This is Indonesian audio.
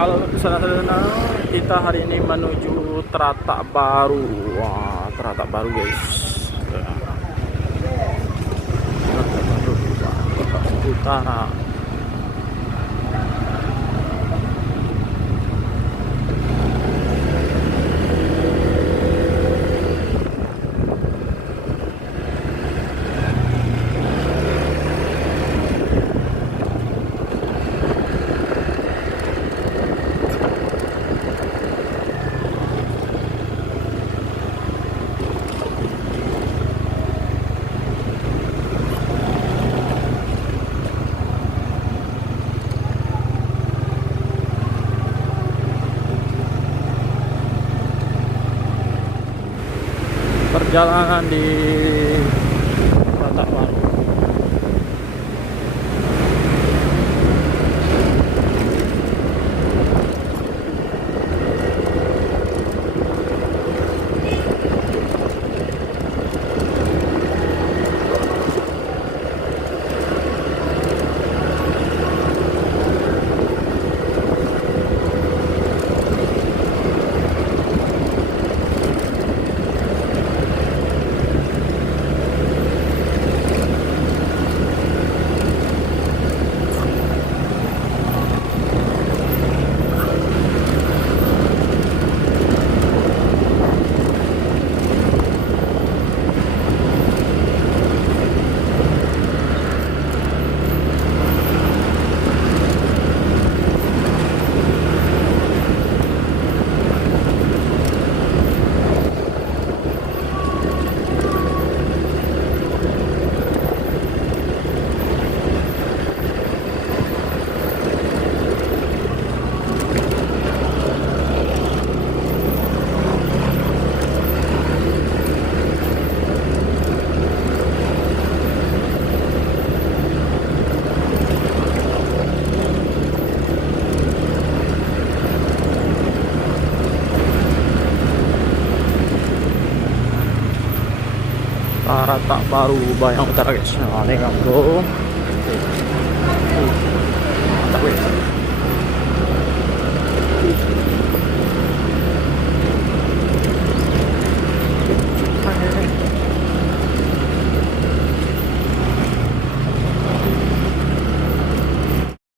Halo, sana kita hari ini menuju Teratak Baru. Wah, Teratak Baru guys. Teratak Baru, Kota Utara. Perjalanan di Teratak Baru. Teratak Baru Bayang Utara guys. Nah, ini kan bro.